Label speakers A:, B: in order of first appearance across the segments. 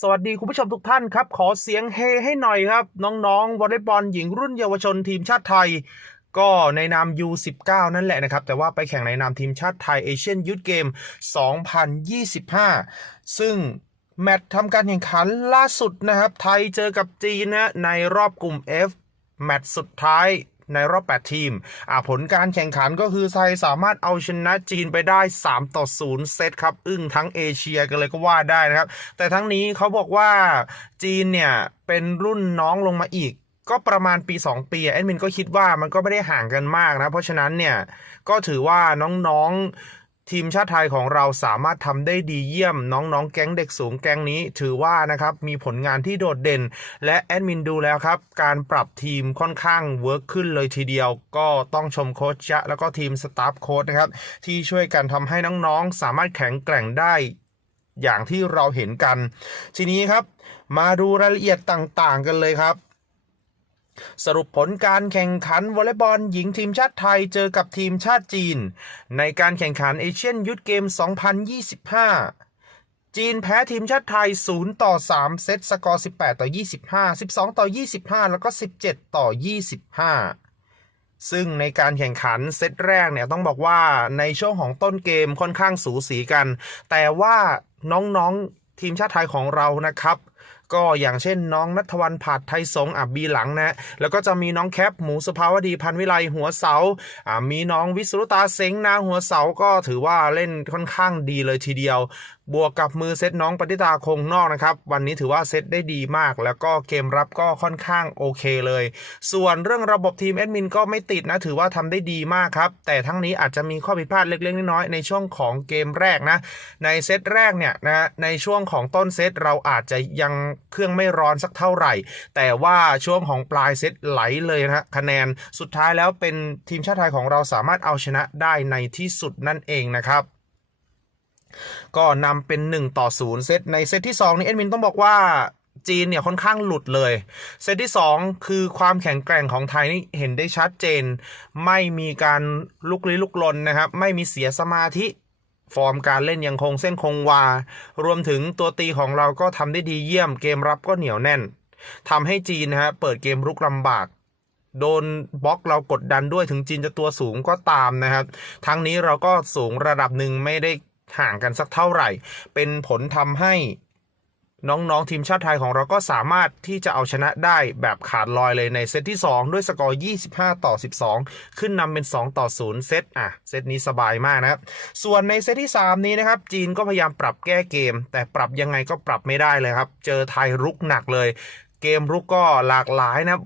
A: สวัสดีคุณผู้ชมทุกท่านครับ ขอเสียงเฮให้หน่อยครับ น้องๆวอลเลย์บอลหญิงรุ่นเยาวชนทีมชาติไทย ก็ในนาม U19 นั่นแหละนะครับ แต่ว่าไปแข่งในนามทีมชาติไทยเอเชียนยูทเกม 2025 ซึ่งแมตช์ทำการแข่งขันล่าสุดนะครับ ไทยเจอกับจีนนะในรอบกลุ่ม F แมตช์สุดท้าย ในรอบ 8 ทีมผลการแข่งขันก็คือไทยสามารถเอาชนะจีนไปได้ 3 ต่อ 0 เซตครับ อึ้งทั้งเอเชียกันเลยก็ว่าได้นะครับ แต่ทั้งนี้เขาบอกว่าจีนเนี่ย เป็นรุ่นน้องลงมาอีกก็ประมาณปี 2 ปีแอดมินก็คิดว่ามันก็ไม่ได้ห่างกันมากนะ เพราะฉะนั้นเนี่ย ก็ถือว่าน้องๆ ทีมชาติไทยของเราสามารถทำได้ดีเยี่ยม น้องๆ แก๊งเด็กสูงแก๊งนี้ ถือว่านะครับมีผลงานที่โดดเด่น และแอดมินดูแล้วครับ การปรับทีมค่อนข้างเวิร์กขึ้นเลยทีเดียว ก็ต้องชมโค้ชยะ แล้วก็ทีมสตาฟโค้ชนะครับ ที่ช่วยกันทำให้น้องๆ สามารถแข็งแกร่งได้อย่างที่เราเห็นกัน ทีนี้ครับ มาดูรายละเอียดต่างๆกันเลยครับ สรุปผลการแข่งขันวอลเลย์บอลหญิงทีมชาติไทยเจอกับทีมชาติจีน ในการแข่งขันเอเชียนยูทเกม 2025 จีนแพ้ทีมชาติไทย 0 ต่อ 3 เซตสกอร์ 18 ต่อ 25 12 ต่อ 25 แล้วก็ 17 ต่อ 25 ซึ่งในการแข่งขันเซตแรกเนี่ยต้องบอกว่าในช่วงของต้นเกมค่อนข้างสูสีกัน แต่ว่าน้องๆทีมชาติไทยของเรานะครับ ก็อย่างเช่นน้องนัทวันผาดไทยสงอะบีหลังนะแล้วก็จะมีน้องแคปหมูสภาวดีพันวิไลหัวเสาอ่ามีน้องวิสรุตาเซ็งนาหัวเสาก็ถือว่าเล่นค่อนข้างดีเลยทีเดียว บวกกับมือเซตน้องปฏิตาคงนอกนะครับ วันนี้ถือว่าเซตได้ดีมาก แล้วก็เกมรับก็ค่อนข้างโอเคเลย ส่วนเรื่องระบบทีมแอดมินก็ไม่ติดนะ ถือว่าทำได้ดีมากครับ แต่ทั้งนี้อาจจะมีข้อผิดพลาดเล็กๆน้อยๆในช่วงของเกมแรกนะ ในเซตแรกเนี่ยนะในช่วงของต้นเซตเราอาจจะยังเครื่องไม่ร้อนสักเท่าไหร่ แต่ว่าช่วงของปลายเซตไหลเลยนะคะแนนสุดท้ายแล้วเป็นทีมชาติไทยของเราสามารถเอาชนะได้ในที่สุดนั่นเองนะครับ ก็นำเป็น 1 ต่อ 0 เซตในเซตที่ 2 นี้เอ็ดมินต้องบอกว่าจีนเนี่ยค่อนข้างหลุดเลย เซตที่ 2 คือความแข็งแกร่งของไทยนี่เห็นได้ชัดเจน ไม่มีการลุกลี้ลุกลนนะครับ ไม่มีเสียสมาธิฟอร์มการเล่นยังคงเส้นคงวา รวมถึงตัวตีของเราก็ทำได้ดีเยี่ยม เกมรับก็เหนียวแน่นทำให้จีนนะฮะเปิดเกมรุกลำบาก โดนบล็อกเรากดดันด้วยถึงจีนจะตัวสูงก็ตามนะครับ ทั้งนี้เราก็สูงระดับหนึ่งไม่ได้ ห่างกันสักเท่าไหร่ เป็นผลทำให้น้องๆ ทีมชาติไทยของเราก็สามารถที่จะเอาชนะได้แบบขาดลอยเลยในเซตที่ 2 ด้วยสกอร์ 25 ต่อ 12 ขึ้นนำเป็น 2 ต่อ 0 เซตอะ เซตนี้สบายมากนะครับ ส่วนในเซตที่ 3 นี้นะครับ จีนก็พยายามปรับแก้เกม แต่ปรับยังไงก็ปรับไม่ได้เลยครับ เจอไทยรุกหนักเลย เกมรุกก็หลากหลายนะ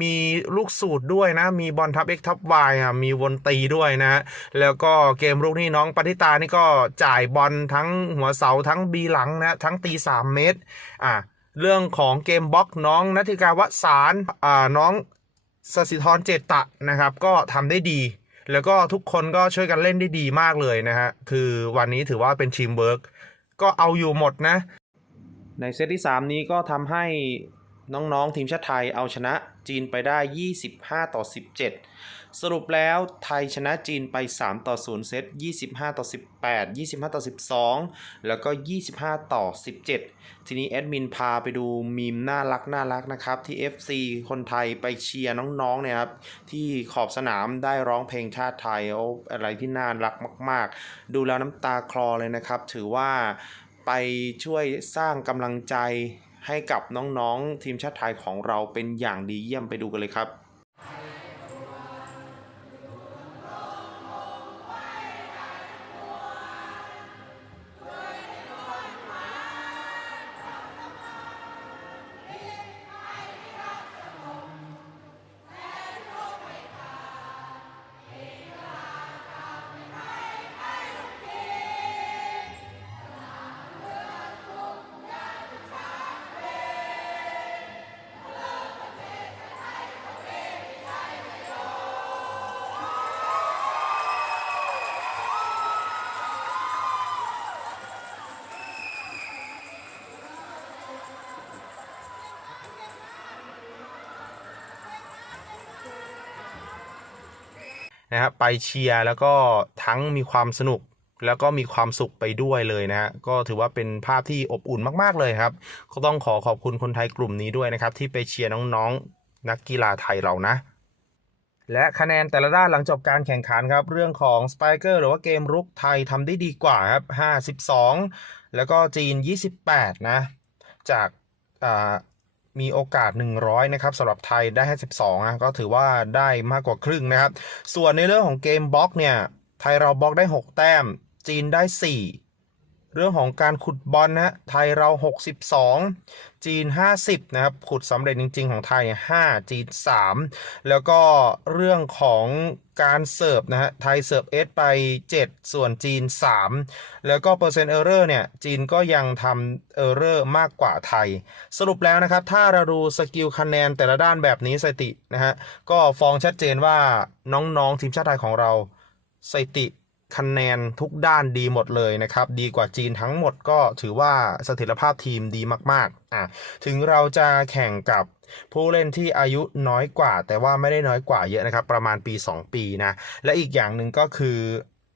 A: มีลูกสูตรด้วยนะ มีบอลทับ X ทับ Y อะมีวนตีด้วยนะ แล้วก็เกมรุกนี่น้องปฏิตานี่ก็จ่ายบอลทั้งหัวเสาทั้งบีหลังนะ ทั้งตี3เมตร อะเรื่องของเกมบล็อกน้องนัทิกาวสารอ่าน้องสสิธรเจตตะนะครับ ก็ทำได้ดี แล้วก็ทุกคนก็ช่วยกันเล่นได้ดีมากเลยนะฮะ คือวันนี้ถือว่าเป็นทีมเวิร์กก็เอาอยู่หมดนะ ในเซตที่ 3 นี้ก็ทำให้ น้องๆ ทีมชาติไทยเอาชนะจีนไปได้ 25 ต่อ 17 สรุปแล้วไทยชนะจีนไป 3 ต่อ 0 เซต 25 ต่อ 18 25 ต่อ 12 แล้วก็ 25 ต่อ 17 ทีนี้แอดมินพาไปดูมีมน่ารักน่ารักนะครับ ที่ FC คนไทยไปเชียร์น้องๆเนี่ยครับ ที่ขอบสนามได้ร้องเพลงชาติไทยโอ้อะไรที่น่ารักมาก ๆ ดูแล้วน้ำตาคลอเลยนะครับ ถือว่าไปช่วยสร้างกำลังใจ ให้กับน้องๆทีมชาติไทยของเราเป็นอย่างดีเยี่ยมไปดูกันเลยครับ นะครับไปเชียร์แล้วก็ทั้งมีความสนุกแล้วก็มีความสุขไปด้วยเลยนะฮะก็ถือว่าเป็นภาพที่อบอุ่นมาก ๆ เลยครับ ก็ต้องขอขอบคุณคนไทยกลุ่มนี้ด้วยนะครับ ที่ไปเชียร์น้องๆ นักกีฬาไทยเรานะ และคะแนนแต่ละด้านหลังจบการแข่งขันครับ เรื่องของสไปเกอร์หรือว่าเกมรุกไทยทำได้ดีกว่าครับ 52 แล้วก็จีน 28 นะ จากอ่า มีโอกาส 100 นะครับสำหรับไทยได้12นะก็ถือว่าได้มากกว่าครึ่งนะครับ ส่วนในเรื่องของเกมบล็อกเนี่ย ไทยเราบล็อกได้ 6 แต้ม จีนได้ 4 เรื่องของการขุดบอลนะไทยเรา 62 จีน 50 นะครับ ขุดสำเร็จจริง ๆ ของไทยเนี่ย5 จีน 3 แล้วก็เรื่องของการเสิร์ฟนะฮะ ไทยเสิร์ฟเอสไป 7 ส่วนจีน 3 แล้วก็เปอร์เซ็นต์เออร์เรอร์เนี่ย จีนก็ยังทำเออร์เรอร์มากกว่าไทย สรุปแล้วนะครับ ถ้าเราดูสกิลคะแนนแต่ละด้านแบบนี้สตินะฮะ ก็ฟองชัดเจนว่าน้อง ๆ ทีมชาติไทยของเราสติ คะแนนทุกด้านดีหมดเลยนะครับ ดีกว่าจีนทั้งหมดก็ถือว่าเสถียรภาพทีมดีมากๆอะถึงเราจะแข่งกับผู้เล่นที่อายุน้อยกว่า แต่ว่าไม่ได้น้อยกว่าเยอะนะครับ ประมาณปี 2 ปีนะ และอีกอย่างหนึ่งก็คือ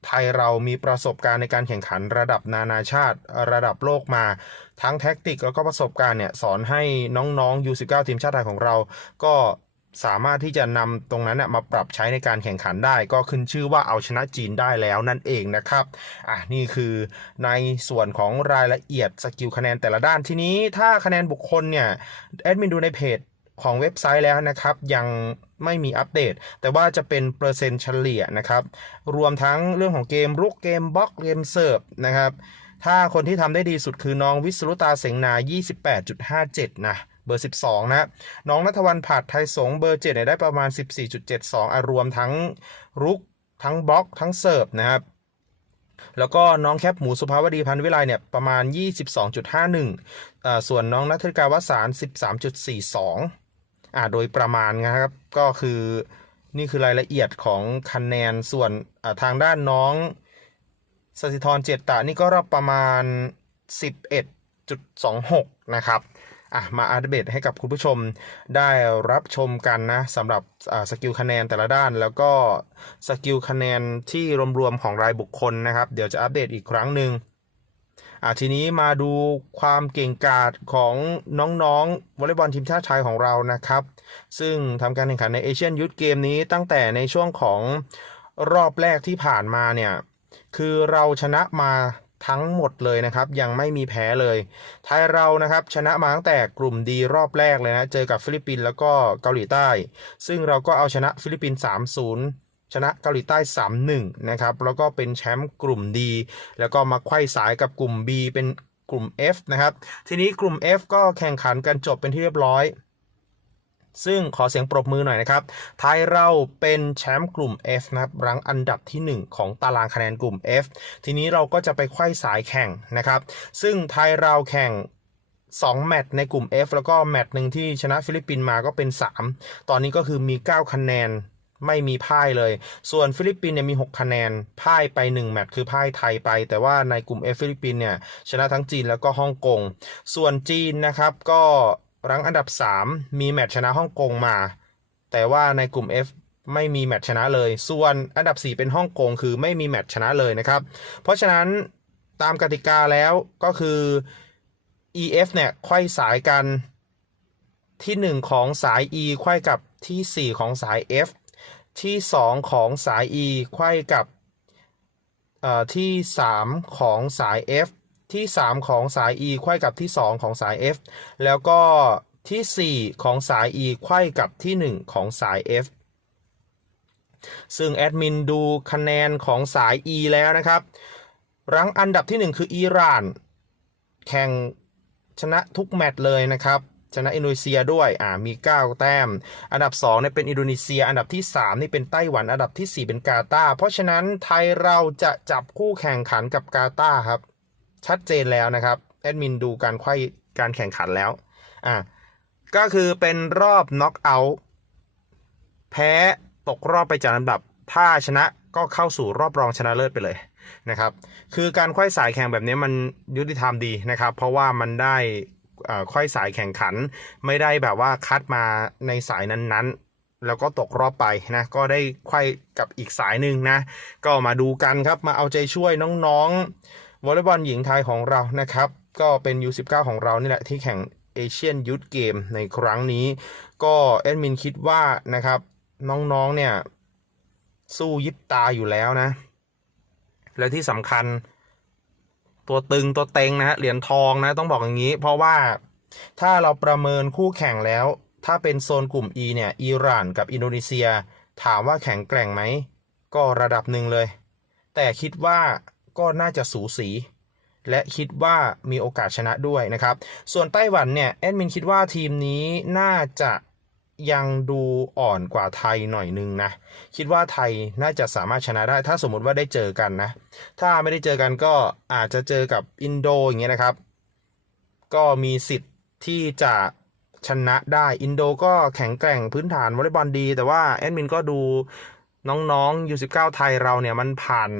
A: ไทยเรามีประสบการณ์ในการแข่งขันระดับนานาชาติระดับโลกมา ทั้งแท็กติกแล้วก็ประสบการณ์เนี่ยสอนให้น้องๆ U19 ทีมชาติไทยของเรา ก็ สามารถที่จะนำตรงนั้นมาปรับใช้ในการแข่งขันได้ ก็ขึ้นชื่อว่าเอาชนะจีนได้แล้วนั่นเองนะครับอะนี่คือในส่วนของรายละเอียดสกิลคะแนนแต่ละด้านทีนี้ ถ้าคะแนนบุคคลเนี่ยแอดมินดูในเพจของเว็บไซต์แล้วนะครับยังไม่มีอัปเดต แต่ว่าจะเป็นเปอร์เซ็นต์เฉลี่ยนะครับ รวมทั้งเรื่องของเกมรุกเกมบล็อกเกมเสิร์ฟนะครับ ถ้าคนที่ทำได้ดีสุดคือน้องวิสรุตาเสงนา 28.57 นะ เบอร์ 12 นะ น้องนัทวันผัดไทยสงเบอร์7เนี่ยได้ประมาณ 14.72อารวมทั้งรุกทั้งบล็อกทั้งเสิร์ฟนะครับแล้วก็น้องแคปหมูสุภาวดีพันวิไลเนี่ยประมาณ 22.51อ่าส่วนน้องนัทธิกาวสาร 13.42อ่าโดยประมาณนะครับ ก็คือนี่คือรายละเอียดของคะแนนส่วนทางด้านน้องสถิธรเจตตานี่ก็รอบประมาณ 11.26 นะครับ อะมาอัปเดตให้กับคุณผู้ชมได้รับชมกันนะสำหรับสกิลคะแนนแต่ละด้าน แล้วก็สกิลคะแนนที่รวมๆของรายบุคคลนะครับ เดี๋ยวจะอัปเดตอีกครั้งหนึ่งอะทีนี้มาดูความเก่งกาจของน้องๆวอลเลย์บอลทีมชาติไทยของเรานะครับ ซึ่งทำการแข่งขันในเอเชียนยูทเกมนี้ตั้งแต่ในช่วงของรอบแรกที่ผ่านมาเนี่ย คือเราชนะมา ทั้งหมดเลยนะครับ ยังไม่มีแพ้เลย ไทยเรานะครับชนะมาตั้งแต่กลุ่มดีรอบแรกเลยนะเจอกับฟิลิปปินส์แล้วก็เกาหลีใต้ ซึ่งเราก็เอาชนะฟิลิปปินส์3-0ชนะเกาหลีใต้ 3-1 นะครับ แล้วก็เป็นแชมป์กลุ่มดีแล้วก็มาไขว้สายกับกลุ่ม B เป็นกลุ่ม F นะครับ ทีนี้กลุ่ม F ก็แข่งขันกันจบเป็นที่เรียบร้อย ซึ่งขอเสียงปรบมือหน่อยนะครับ ไทยเราเป็นแชมป์กลุ่ม F นะครับรังอันดับที่ 1 ของตารางคะแนนกลุ่ม F ทีนี้เราก็จะไปไขว้สายแข่งนะครับ ซึ่งไทยเราแข่ง2แมตช์ในกลุ่ม F แล้วก็แมตช์หนึ่งที่ชนะฟิลิปปินส์มาก็เป็น 3 ตอนนี้ก็คือมี 9 คะแนนไม่มีพ่ายเลย ส่วนฟิลิปปินส์เนี่ยมี 6 คะแนน พ่ายไป 1 แมตช์คือพ่ายไทยไป แต่ว่าในกลุ่ม F ฟิลิปปินส์เนี่ยชนะทั้งจีนแล้วก็ฮ่องกง ส่วนจีนนะครับก็ รั้งอันดับ 3 มีแมตช์ชนะฮ่องกงมา แต่ว่าในกลุ่ม F ไม่มีแมตช์ชนะเลย ส่วนอันดับ 4 เป็นฮ่องกงคือไม่มีแมตช์ชนะเลยนะครับ เพราะฉะนั้นตามกติกาแล้วก็คือ EF เนี่ยไขว้สายกันที่ 1 ของสาย E ไขว้กับที่ 4 ของสาย F ที่ 2 ของสาย E ไขว้กับเอ่อที่ 3 ของสาย F ที่ 3 ของสาย E ไขว้กับที่ 2 ของสาย F แล้วก็ที่ 4 ของสาย E ไขว้กับที่ 1 ของสาย F ซึ่งแอดมินดูคะแนนของสาย E แล้วนะครับ รั้งอันดับที่ 1 คืออิหร่าน แข่งชนะทุกแมตช์เลยนะครับ ชนะอินโดนีเซียด้วยอ่ามี 9 แต้ม อันดับ2เนี่ยเป็นอินโดนีเซีย อันดับที่ 3 นี่เป็นไต้หวัน อันดับทีสี่4 เป็นกาตาร์เพราะฉะนั้นไทยเราจะจับคู่แข่งขันกับกาตาร์ครับ ชัดเจนแล้วนะครับแอดมินดูการไขว้การแข่งขันแล้วอ่าก็คือเป็นรอบน็อกเอาท์แพ้ตกรอบไปจากลำดับ ถ้าชนะก็เข้าสู่รอบรองชนะเลิศไปเลยนะครับ คือการไขว้สายแข่งแบบนี้มันยุติธรรมดีนะครับ เพราะว่ามันได้อ่อไขว้สายแข่งขัน ไม่ได้แบบว่าคัดมาในสายนั้นๆ แล้วก็ตกรอบไปนะ ก็ได้ไขว้กับอีกสายหนึ่งนะ ก็มาดูกันครับ มาเอาใจช่วยน้องๆ วอลเลย์บอลหญิงไทยของเรานะครับ ก็เป็น U19 ของเรานี่แหละที่แข่งเอเชียนยูทเกมในครั้งนี้ ก็แอดมินคิดว่านะครับ น้องๆเนี่ย สู้ยิบตาอยู่แล้วนะ และที่สำคัญตัวตึงตัวเต็งนะฮะเหรียญทองนะต้องบอกอย่างนี้ เพราะว่าถ้าเราประเมินคู่แข่งแล้ว ถ้าเป็นโซนกลุ่ม E เนี่ยอิหร่านกับอินโดนีเซีย ถามว่าแข็งแกร่งไหม ก็ระดับหนึ่งเลย แต่คิดว่า ก็น่าจะสูสี และคิดว่ามีโอกาสชนะด้วยนะครับ ส่วนไต้หวันเนี่ยแอดมินคิดว่าทีมนี้น่าจะยังดูอ่อนกว่าไทยหน่อยนึงนะ คิดว่าไทยน่าจะสามารถชนะได้ ถ้าสมมติว่าได้เจอกันนะ ถ้าไม่ได้เจอกันก็อาจจะเจอกับอินโดอย่างเงี้ยนะครับ ก็มีสิทธิ์ที่จะชนะได้อินโดก็แข็งแกร่งพื้นฐานวอลเลย์บอลดี แต่ว่าแอดมินก็ดูน้องๆ U19 ไทยเราเนี่ยมันผ่าน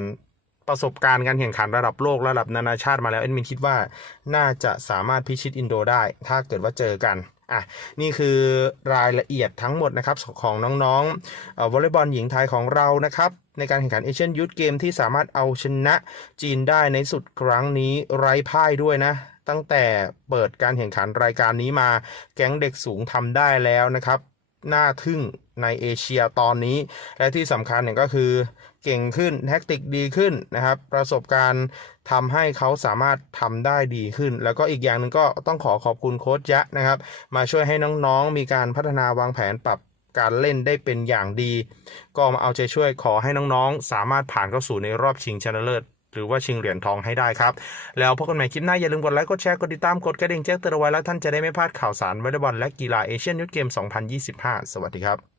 A: ประสบการณ์การแข่งขันระดับโลกระดับนานาชาติมาแล้ว แอดมินคิดว่าน่าจะสามารถพิชิตอินโดได้ ถ้าเกิดว่าเจอกันอะนี่คือรายละเอียดทั้งหมดนะครับของน้องๆวอลเลย์บอลหญิงไทยของเรานะครับ ในการแข่งขันเอเชียนยูทเกมที่สามารถเอาชนะจีนได้ในสุดครั้งนี้ไร้พ่ายด้วยนะ ตั้งแต่เปิดการแข่งขันรายการนี้มาแก๊งเด็กสูงทำได้แล้วนะครับ น่าทึ่งในเอเชียตอนนี้ และที่สำคัญเนี่ยก็คือ เก่งขึ้นแท็กติกดีขึ้นนะครับ ประสบการณ์ทำให้เขาสามารถทำได้ดีขึ้น แล้วก็อีกอย่างหนึ่งก็ต้องขอขอบคุณโค้ชยะนะครับ มาช่วยให้น้องๆ มีการพัฒนาวางแผนปรับการเล่นได้เป็นอย่างดี ก็มาเอาใจช่วยขอให้น้องๆ สามารถผ่านเข้าสู่ในรอบชิงชนะเลิศหรือว่าชิงเหรียญทองให้ได้ครับ แล้วพบกันใหม่คลิปหน้าอย่าลืมกดไลค์ กดแชร์ กดติดตาม กดกระดิ่งแจ้งเตือนไว้แล้วท่านจะได้ไม่พลาดข่าวสารวอลเลย์บอลและกีฬาเอเชียนยูทเกม 2025 สวัสดีครับ